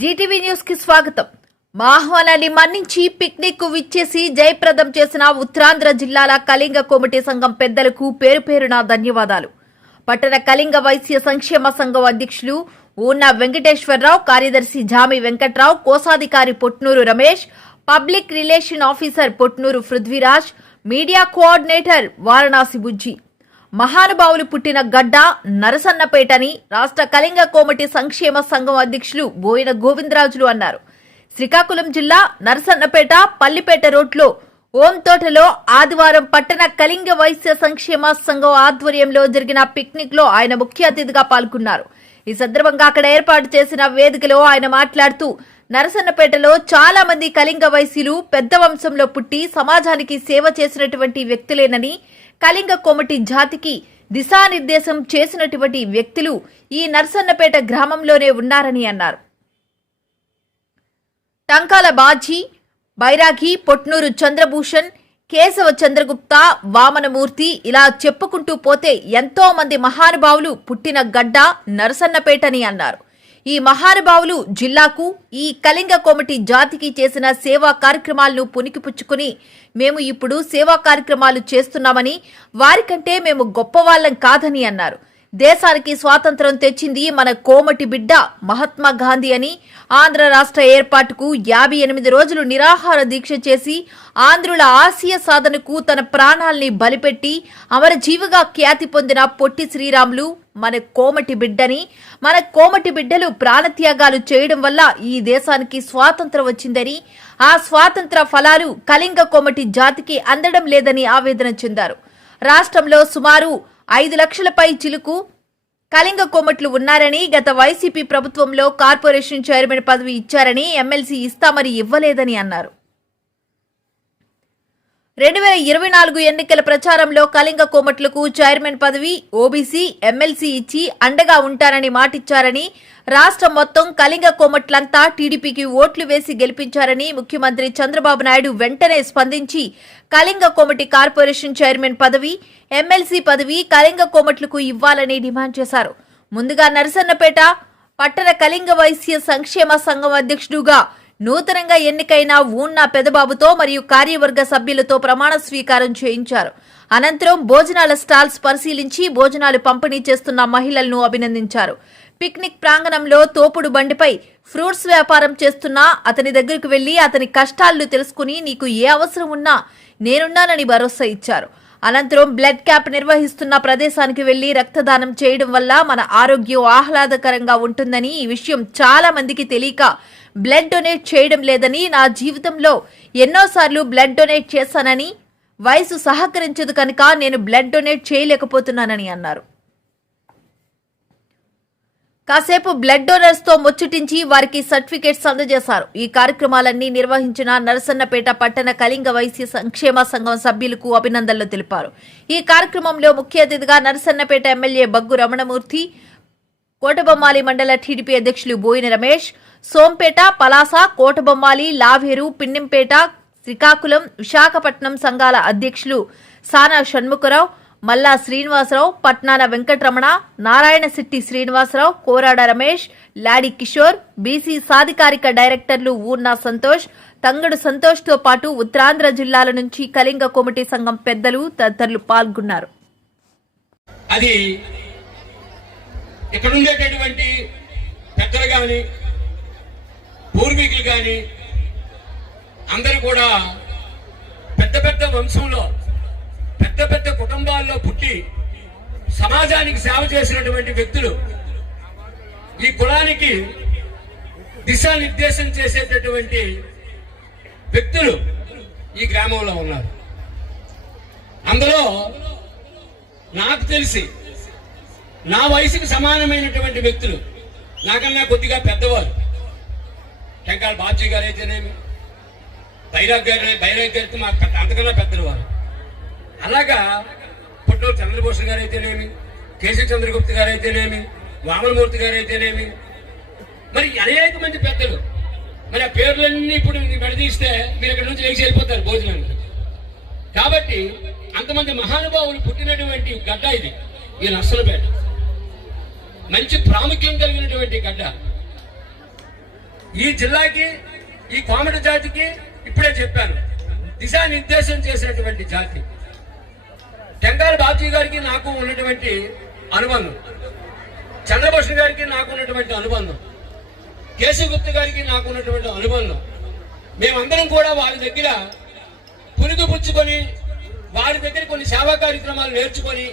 Zee TV న్యూస్కి స్వాగతం. మా ఆహ్వానాన్ని మన్నించి పిక్నిక్కు విచ్చేసి జయప్రదం చేసిన ఉత్తరాంధ్ర జిల్లాల కళింగ కమిటీ సంఘం పెద్దలకు పేరు పేరున ధన్యవాదాలు. పట్టణ కళింగ వైశ్య సంక్షేమ సంఘం అధ్యక్షులు ఊన్న వెంకటేశ్వరరావు కార్యదర్శి జామి వెంకట్రావు కోశాధికారి Potnuru Ramesh public relation officer Potnuru Prithviraj media coordinator Varanasi Bujji. మహానుభావులు పుట్టిన గడ్డ నరసన్నపేటని రాష్ట్ర కళింగ కోమటి సంక్షేమ సంఘం అధ్యక్షులు బోయిన గోవిందరాజులు అన్నారు. శ్రీకాకుళం జిల్లా నరసన్నపేట పల్లిపేట రోడ్లో ఓంతోటలో ఆదివారం పట్టణ కళింగ వైశ్య సంక్షేమ సంఘం ఆధ్వర్యంలో జరిగిన పిక్నిక్లో ఆయన ముఖ్య అతిథిగా పాల్గొన్నారు. ఈ సందర్భంగా అక్కడ ఏర్పాటు చేసిన వేదికలో ఆయన మాట్లాడుతూ నరసన్నపేటలో చాలా మంది కళింగ వైశ్యులు పెద్ద వంశంలో పుట్టి సమాజానికి సేవ చేసినటువంటి వ్యక్తులేనని కళింగ కోమటి జాతికి దిశానిర్దేశం చేసినటువంటి వ్యక్తులు ఈ నరసన్నపేట గ్రామంలోనే ఉన్నారని అన్నారు. టంకాల బాజీ బైరాగి పొట్నూరు చంద్రభూషణ్ కేశవ చంద్రగుప్త వామనమూర్తి ఇలా చెప్పుకుంటూ పోతే ఎంతో మంది మహానుభావులు పుట్టిన గడ్డ నరసన్నపేటని అన్నారు. ఈ మహానుభావులు జిల్లాకు ఈ కళింగ కోమటి జాతికి చేసిన సేవా కార్యక్రమాలను పునికిపుచ్చుకుని మేము ఇప్పుడు సేవా కార్యక్రమాలు చేస్తున్నామని వారికంటే మేము గొప్పవాళ్ళం కాదని అన్నారు. దేశానికి స్వాతంత్రం తెచ్చింది మన కోమటి బిడ్డ మహాత్మా గాంధీ అని. ఆంధ్ర రాష్ట్ర ఏర్పాటుకు యాభై ఎనిమిది రోజులు నిరాహార దీక్ష చేసి ఆంధ్రుల ఆశయ సాధనకు తన ప్రాణాల్ని బలిపెట్టి అమరజీవిగా ఖ్యాతి పొందిన పొట్టి శ్రీరాములు మన కోమటి బిడ్డని. మన కోమటి బిడ్డలు ప్రాణత్యాగాలు చేయడం వల్ల ఈ దేశానికి స్వాతంత్రం వచ్చిందని. ఆ స్వాతంత్ర ఫలాలు కళింగ కోమటి జాతికి అందడం లేదని ఆవేదన చెందారు. రాష్ట్రంలో సుమారు ఐదు లక్షలపై చిలుకు కళింగ కోమట్లు ఉన్నారని గత వైసీపీ ప్రభుత్వంలో కార్పొరేషన్ చైర్మన్ పదవి ఇచ్చారని ఎమ్మెల్సీ ఇస్తామని ఇవ్వలేదని అన్నారు. రెండు వేల ఇరవై నాలుగు ఎన్నికల ప్రచారంలో కళింగ కోమట్లకు చైర్మన్ పదవి ఓబీసీ ఎమ్మెల్సీ ఇచ్చి అండగా ఉంటారని మాటిచ్చారని రాష్ట్రం మొత్తం కళింగ కోమట్లంతా టీడీపీకి ఓట్లు వేసి గెలిపించారని ముఖ్యమంత్రి చంద్రబాబు నాయుడు వెంటనే స్పందించి కళింగ కోమటి కార్పొరేషన్ చైర్మన్ పదవి ఎమ్మెల్సీ పదవి కళింగ కోమట్లకు ఇవ్వాలని డిమాండ్ చేశారు. ముందుగా నరసన్నపేట పట్టణ కళింగ వైశ్య సంక్షేమ సంఘం అధ్యక్షుడుగా నూతనంగా ఎన్నికైన ఊన్నా పెదబాబుతో మరియు కార్యవర్గ సభ్యులతో ప్రమాణ స్వీకారం చేయించారు. అనంతరం భోజనాల స్టాల్స్ పరిశీలించి భోజనాలు పంపిణీ చేస్తున్న మహిళలను అభినందించారు. పిక్నిక్ ప్రాంగణంలో తోపుడు బండిపై ఫ్రూట్స్ వ్యాపారం చేస్తున్న అతని దగ్గరకు వెళ్ళి అతని కష్టాలను తెలుసుకుని నీకు ఏ అవసరం ఉన్నా నేనున్నానని భరోసా ఇచ్చారు. అనంతరం బ్లడ్ క్యాంప్ నిర్వహిస్తున్న ప్రదేశానికి వెళ్ళి రక్తదానం చేయడం వల్ల మన ఆరోగ్యం ఆహ్లాదకరంగా ఉంటుందని ఈ విషయం చాలా మందికి తెలియక బ్లడ్ డొనేట్ చేయడం లేదని నా జీవితంలో ఎన్నోసార్లు బ్లడ్ డొనేట్ చేశానని వయసు సహకరించదు కనుక నేను బ్లడ్ డొనేట్ చేయలేకపోతున్నానని అన్నారు. కాసేపు బ్లడ్ డోనర్స్తో ముచ్చటించి వారికి సర్టిఫికేట్స్ అందజేశారు. ఈ కార్యక్రమాలన్నీ నిర్వహించిన నరసన్నపేట పట్టణ కళింగ వైశ్య సంక్షేమ సంఘం సభ్యులకు అభినందనలు తెలిపారు. ఈ కార్యక్రమంలో ముఖ్య అతిథిగా నరసన్నపేట ఎమ్మెల్యే బగ్గు రమణమూర్తి కోటబొమ్మాలి మండల టీడీపీ అధ్యక్షులు బోయిన రమేష్ సోంపేట పలాస కోటబొమ్మాలి లావేరు పిన్నింపేట శ్రీకాకుళం విశాఖపట్నం సంఘాల అధ్యక్షులు సానా షణ్ముఖరావు మల్లా శ్రీనివాసరావు పట్నాన వెంకటరమణ నారాయణశెట్టి శ్రీనివాసరావు కోరాడ రమేష్ లాడి కిషోర్ బీసీ సాధికారిక డైరెక్టర్లు ఊర్నా సంతోష్ తంగడు సంతోష్తో పాటు ఉత్తరాంధ్ర జిల్లాల నుంచి కళింగ కోమిటీ సంఘం పెద్దలు తదితరులు పాల్గొన్నారు. అది ఇక్కడ ఉండేటటువంటి పెద్దలు కానీ పూర్వీకులు కానీ అందరూ కూడా పెద్ద పెద్ద వంశంలో పెద్ద పెద్ద కుటుంబాల్లో పుట్టి సమాజానికి సేవ చేసినటువంటి వ్యక్తులు ఈ కులానికి దిశానిర్దేశం చేసేటటువంటి వ్యక్తులు ఈ గ్రామంలో ఉన్నారు. అందులో నాకు తెలిసి నా వయసుకు సమానమైనటువంటి వ్యక్తులు నాకన్నా కొద్దిగా పెద్దవారు. టెంకాల బాబ్జీ గారు అయితేనేమి బైరాగ్ గారు బైరాగ్ గారికి మా అంతకన్నా పెద్దలు వారు. అలాగా పుట్టూరు చంద్రబోస్ గారు అయితేనేమి కేసీ చంద్రగుప్త గారు అయితేనేమి వామనమూర్తి గారు అయితేనేమి. మరి అనేక మంది పెద్దలు. మరి ఆ పేర్లన్నీ ఇప్పుడు విడదీస్తే మీరు ఇక్కడ నుంచి లేచి వెళ్ళిపోతారు భోజనానికి. కాబట్టి అంతమంది మహానుభావులు పుట్టినటువంటి గడ్డ ఇది ఈ నర్సలపేట మంచి ప్రాముఖ్యం కలిగినటువంటి గడ్డ. ఈ జిల్లాకి ఈ కోమటి జాతికి ఇప్పుడే చెప్పాను. దిశానిర్దేశం చేసినటువంటి జాతి. టెంకాల బాబ్జీ గారికి నాకు ఉన్నటువంటి అనుబంధం. చంద్రభూషణ్ గారికి నాకు ఉన్నటువంటి అనుబంధం. కేశవగుప్త గారికి నాకు ఉన్నటువంటి అనుబంధం. మేమందరం కూడా వారి దగ్గర పురుగు పుచ్చుకొని వారి దగ్గర కొన్ని సేవా కార్యక్రమాలు నేర్చుకొని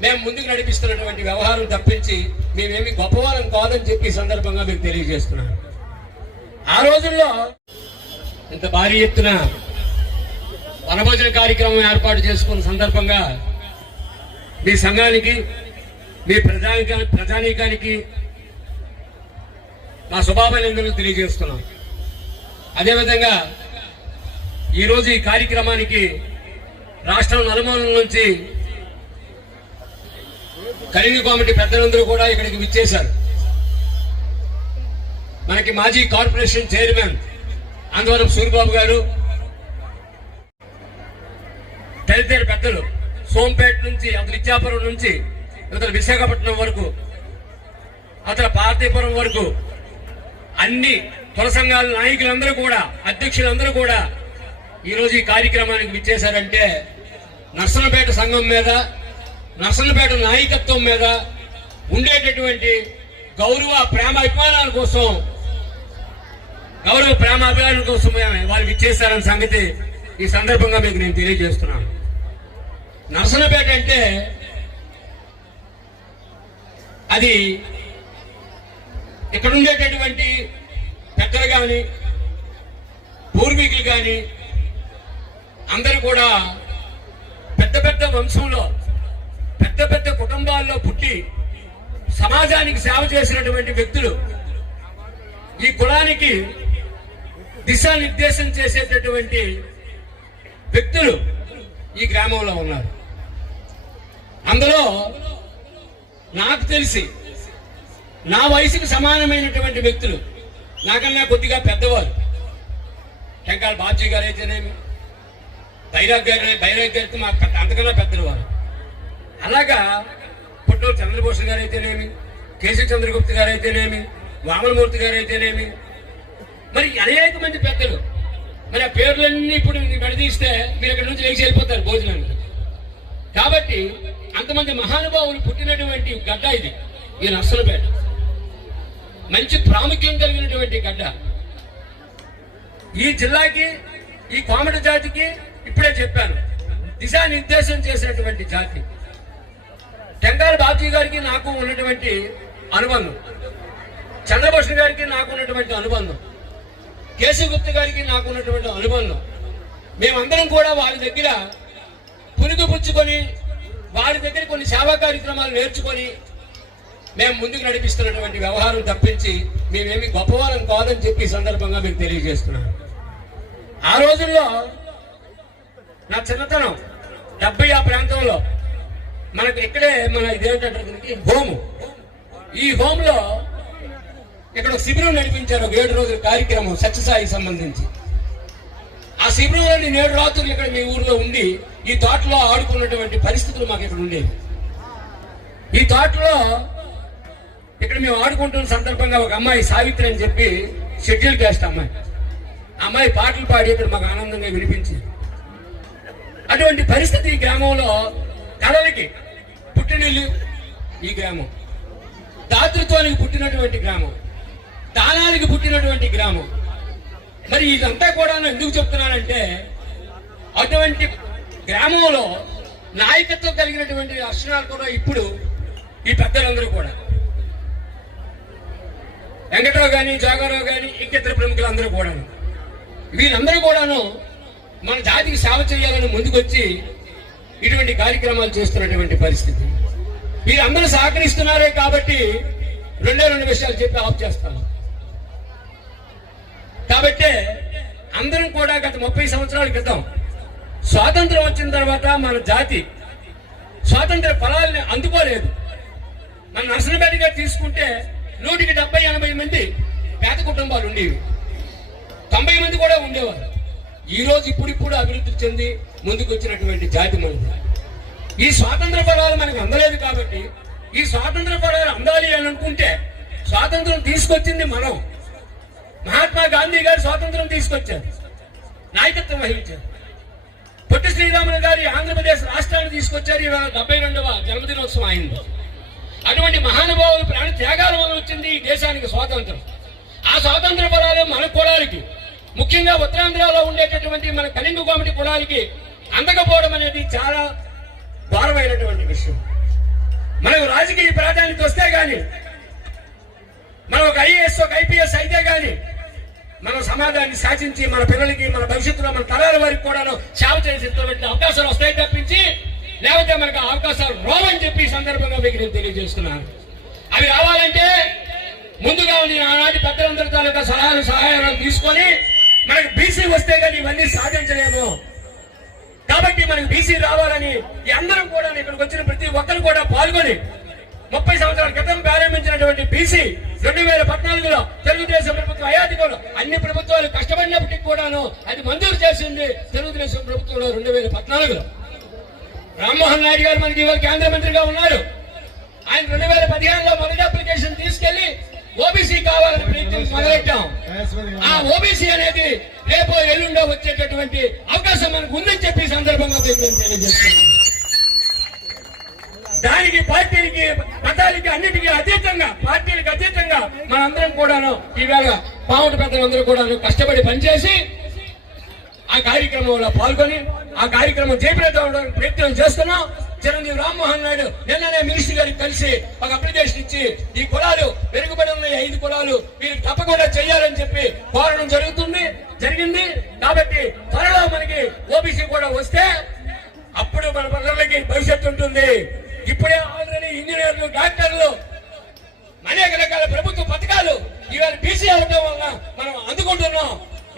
మేము ముందుకు నడిపిస్తున్నటువంటి వ్యవహారం తప్పించి మేమేమి గొప్పవారం కాదని చెప్పి సందర్భంగా మీకు తెలియజేస్తున్నాను. ఆ రోజుల్లో ఇంత భారీ ఎత్తున వనభోజన కార్యక్రమం ఏర్పాటు చేసుకున్న సందర్భంగా మీ సంఘానికి మీ ప్రజానికా ప్రజానీకానికి నా శుభాభినందనలు తెలియజేస్తున్నాం. అదేవిధంగా ఈరోజు ఈ కార్యక్రమానికి రాష్ట్రం నలుమూలల నుంచి కలిగి కమిటీ పెద్దలందరూ కూడా ఇక్కడికి విచ్చేశారు. మనకి మాజీ కార్పొరేషన్ చైర్మన్ అందవరం సూరిబాబు గారు తదితర పెద్దలు సోంపేట నుంచి అతను ఇచ్చాపురం నుంచి ఇతను విశాఖపట్నం వరకు అతను పార్తీపురం వరకు అన్ని తొల సంఘాల నాయకులందరూ కూడా అధ్యక్షులందరూ కూడా ఈరోజు ఈ కార్యక్రమానికి విచ్చేశారంటే నర్సనపేట సంఘం మీద నర్సన్నపేట నాయకత్వం మీద ఉండేటటువంటి గౌరవ ప్రేమ అభిమానాల కోసం గౌరవ ప్రేమ అభిమానుల కోసం వాళ్ళు విచ్చేశారన్న సంగతి ఈ సందర్భంగా మీకు నేను తెలియజేస్తున్నాను. నర్సన్నపేట అంటే అది ఇక్కడ ఉండేటటువంటి పెద్దలు కానీ పూర్వీకులు కానీ అందరూ కూడా పెద్ద పెద్ద వంశంలో పెద్ద పెద్ద కుటుంబాల్లో పుట్టి సమాజానికి సేవ చేసినటువంటి వ్యక్తులు ఈ కులానికి దిశానిర్దేశం చేసేటటువంటి వ్యక్తులు ఈ గ్రామంలో ఉన్నారు. అందులో నాకు తెలిసి నా వయసుకు సమానమైనటువంటి వ్యక్తులు నాకన్నా కొద్దిగా పెద్దవారు. టెంకాల బాబ్జీ గారు అయితేనేమి బైరాగ్ గారు బైరాగ్ గారికి మా అంతకన్నా పెద్దవారు. అలాగా పుట్టూరు చంద్రభూషణ్ గారు అయితేనేమి కేసీ చంద్రగుప్త గారు అయితేనేమి వామనమూర్తి గారు అయితేనేమి మరి అనేక మంది పెద్దలు. మరి ఆ పేర్లన్నీ ఇప్పుడు విడదీస్తే మీరు ఇక్కడ నుంచి లేచి వెళ్ళిపోతారు భోజనానికి. కాబట్టి అంతమంది మహానుభావులు పుట్టినటువంటి గడ్డ ఇది ఈ నర్సలపేట. మంచి ప్రాముఖ్యం కలిగినటువంటి గడ్డ. ఈ జిల్లాకి ఈ కోమటి జాతికి ఇప్పుడే చెప్పాను. దిశానిర్దేశం చేసినటువంటి జాతి. టెంకాల బాబీ గారికి నాకు ఉన్నటువంటి అనుబంధం. చంద్రభూషణ్ గారికి నాకు ఉన్నటువంటి అనుబంధం. కేశవగుప్త గారికి నాకు ఉన్నటువంటి అనుబంధం. మేమందరం కూడా వారి దగ్గర పురుగు పుచ్చుకొని వారి దగ్గర కొన్ని సేవా కార్యక్రమాలు నేర్చుకొని మేము ముందుకు నడిపిస్తున్నటువంటి వ్యవహారం తప్పించి మేమేమి గొప్పవారం కాదని చెప్పి సందర్భంగా మీకు తెలియజేస్తున్నాను. ఆ రోజుల్లో నా చిన్నతనం డెబ్బై ఆ ప్రాంతంలో మనకు ఇక్కడే మన ఇదేంటంటారు దీనికి హోము. ఈ హోమ్లో ఇక్కడ శిబిరం నడిపించారు ఒక ఏడు రోజుల కార్యక్రమం సత్యసాయికి సంబంధించి. ఆ శిబిరంలోని నేడు రాత్రులు ఇక్కడ మీ ఊర్లో ఉండి ఈ తోటలో ఆడుకున్నటువంటి పరిస్థితులు మాకు ఇక్కడ ఉండేవి. ఈ తోటలో ఇక్కడ మేము ఆడుకుంటున్న సందర్భంగా ఒక అమ్మాయి సావిత్రి అని చెప్పి షెడ్యూల్ కాస్ట్ అమ్మాయి. అమ్మాయి పాటలు పాడి ఇక్కడ మాకు ఆనందంగా వినిపించింది. అటువంటి పరిస్థితి ఈ గ్రామంలో కళలకి పుట్టినిల్లు ఈ గ్రామం. దాతృత్వానికి పుట్టినటువంటి గ్రామం. దానానికి పుట్టినటువంటి గ్రామం. మరి ఇదంతా కూడా ఎందుకు చెప్తున్నానంటే అటువంటి గ్రామంలో నాయకత్వం కలిగినటువంటి లక్షణాలు కూడా ఇప్పుడు ఈ పెద్దలందరూ కూడా. వెంకటరావు కానీ జోగారావు కానీ ఇంకిద్దరు ప్రముఖులందరూ కూడాను. వీళ్ళందరూ కూడాను మన జాతికి సేవ చేయాలని ముందుకొచ్చి ఇటువంటి కార్యక్రమాలు చేస్తున్నటువంటి పరిస్థితి. వీరందరూ సహకరిస్తున్నారే కాబట్టి రెండే రెండు విషయాలు చెప్పి ఆఫ్ చేస్తాను. కాబట్టి అందరం కూడా గత ముప్పై సంవత్సరాల క్రితం స్వాతంత్రం వచ్చిన తర్వాత మన జాతి స్వాతంత్ర ఫలాల్ని అందుకోలేదు. మన నర్సనపేటగా తీసుకుంటే నూటికి డెబ్బై ఎనభై మంది పేద కుటుంబాలు ఉండేవి. తొంభై మంది కూడా ఉండేవారు. ఈ రోజు ఇప్పుడిప్పుడు అభివృద్ధి చెంది ముందుకు వచ్చినటువంటి జాతి మనది ఈ స్వాతంత్ర పదాలు మనకు అందలేదు కాబట్టి ఈ స్వాతంత్ర పదాలు అందాలి అని అనుకుంటే స్వాతంత్రం తీసుకొచ్చింది మనం. మహాత్మా గాంధీ గారు స్వాతంత్రం తీసుకొచ్చారు. నాయకత్వం వహించారు. పొట్టి శ్రీరాములు గారి ఆంధ్రప్రదేశ్ రాష్ట్రాన్ని తీసుకొచ్చారు. ఇవాళ డెబ్బై రెండవ జన్మదినోత్సవం అయింది. అటువంటి మహానుభావులు ప్రాణ త్యాగాల వల్ల వచ్చింది ఈ దేశానికి స్వాతంత్రం. ఆ స్వాతంత్ర ఫలాలు మన కులాలకి ముఖ్యంగా ఉత్తరాంధ్రలో ఉండేటటువంటి మన కళింగ కోమిటి కులాలకి అందకపోవడం అనేది చాలా భారమైనటువంటి విషయం. మనకు రాజకీయ ప్రాధాన్యత వస్తే గాని మనం ఒక ఐఏఎస్ ఒక ఐపీఎస్ అయితే గాని మన సమాజాన్ని శాసించి మన పిల్లలకి మన భవిష్యత్తులో మన తరాల వారికి కూడా సేవ చేసేటువంటి అవకాశాలు వస్తాయి తప్పించి లేకపోతే మనకు ఆ అవకాశాలు రావని చెప్పి సందర్భంగా మీకు నేను తెలియజేస్తున్నాను. అవి రావాలంటే ముందుగా నేను ఆనాటి పెద్దలందరితో సలహాలు సహాయాలు తీసుకొని మనకు బీసీ వస్తే కానీ ఇవన్నీ సాధించలేము. కాబట్టి మనకు బీసీ రావాలని అందరం కూడా ఇక్కడికి వచ్చిన ప్రతి ఒక్కరు కూడా పాల్గొని ముప్పై సంవత్సరాల క్రితం ప్రారంభించినటువంటి బీసీ రెండు వేల పద్నాలుగులో తెలుగుదేశం ప్రభుత్వం అయాధికంలో అన్ని ప్రభుత్వాలు కష్టపడినప్పటికీ కూడాను అది మంజూరు చేసింది తెలుగుదేశం ప్రభుత్వంలో రెండు వేల పద్నాలుగులో. రామ్మోహన్ నాయుడు గారు మనకి ఇవాళ కేంద్ర మంత్రిగా ఉన్నారు. ఆయన రెండు వేల పదిహేనులో మొదటి అప్లికేషన్ తీసుకెళ్ళి ఓబీసీ కావాలని ప్రయత్నం మొదలెట్టాం. ఆ ఓబీసీ అనేది రేపు ఎల్లుండో వచ్చేటటువంటి అవకాశం మనకు ఉందని చెప్పి సందర్భంగా దానికి పార్టీలకి మతాలకి అన్నిటికీ అతీతంగా పార్టీలకు అతీతంగా మనందరం కూడాను ఈవేళ పావుడు పెద్దలందరూ కూడాను కష్టపడి పనిచేసి ఆ కార్యక్రమంలో పాల్గొని ఆ కార్యక్రమం చేపట్టడానికి ప్రయత్నం చేస్తున్నాం. చిరంజీవి రామ్మోహన్ నాయుడు నిన్ననే మినిస్టర్ గారికి కలిసి ఒక అప్లికేషన్ ఇచ్చి ఈ కులాలు వెనుకబడి ఉన్న ఐదు కులాలు మీరు తప్పకుండా చేయాలని చెప్పి కోరడం జరుగుతుంది జరిగింది. కాబట్టి త్వరలో మనకి ఓబీసీ కూడా వస్తే అప్పుడు మన పిల్లలకి భవిష్యత్తు ఉంటుంది. ఇప్పుడే ఆల్రెడీ ఇంజనీర్లు డాక్టర్లు అనేక రకాల ప్రభుత్వ పథకాలు ఇవాళ బీసీ అవడం వల్ల మనం అందుకుంటున్నాం.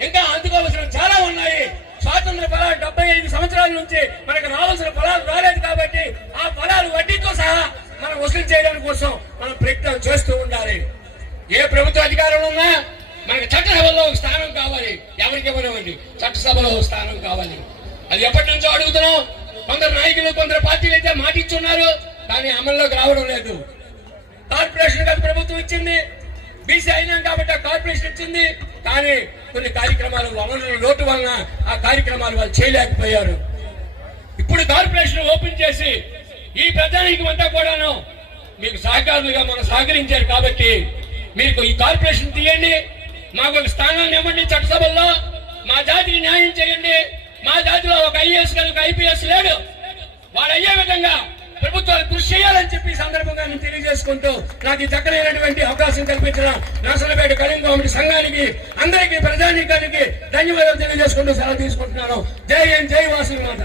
ఇంకా అందుకోవాల్సిన చాలా ఉన్నాయి. స్వాతంత్ర ఫలాలు డెబ్బై ఐదు సంవత్సరాల నుంచి మనకు రావాల్సిన ఫలాలు రాలేదు కాబట్టి ఆ ఫలాలు వడ్డీతో సహా మనం వసూలు చేయడం కోసం మనం ప్రయత్నం చేస్తూ ఉండాలి. ఏ ప్రభుత్వ అధికారంలో ఉన్నా మనకు చట్టసభలో ఒక స్థానం కావాలి. ఎవరికి ఇవ్వనివ్వండి? చట్టసభలో ఒక స్థానం కావాలి. అది ఎప్పటి నుంచో అడుగుతున్నాం. కొందరు నాయకులు కొందరు పార్టీలు అయితే మాటిచ్చున్నారు కానీ అమల్లోకి రావడం లేదు. కార్పొరేషన్ గత ప్రభుత్వం ఇచ్చింది. బీసీ అయినాం కాబట్టి ఆ కార్పొరేషన్ ఇచ్చింది. కానీ కొన్ని కార్యక్రమాలు వనరుల లోటు వలన ఆ కార్యక్రమాలు వాళ్ళు చేయలేకపోయారు. ఇప్పుడు కార్పొరేషన్ ఓపెన్ చేసి ఈ ప్రజానికి అంతా కూడాను మీకు సహకారులుగా మనం సహకరించారు కాబట్టి మీకు ఈ కార్పొరేషన్ తీయండి మాకు ఒక స్థానాన్ని ఇవ్వండి చట్టసభల్లో మా జాతికి న్యాయం చేయండి మా జాతిలో ఒక ఐఏఎస్ కానీ ఒక ఐపీఎస్ లేడు వాడు అయ్యే విధంగా ప్రభుత్వాలు కృషి చేయాలని చెప్పి సందర్భంగా నేను తెలియజేసుకుంటూ నాకు ఈ చక్కనైనటువంటి అవకాశం కల్పించిన నర్సలపేట కళింగోమిడి సంఘానికి అందరికీ ప్రజానీకానికి ధన్యవాదాలు తెలియజేసుకుంటూ సెలవు తీసుకుంటున్నాను. జై హింద్ జై వాసు మాత.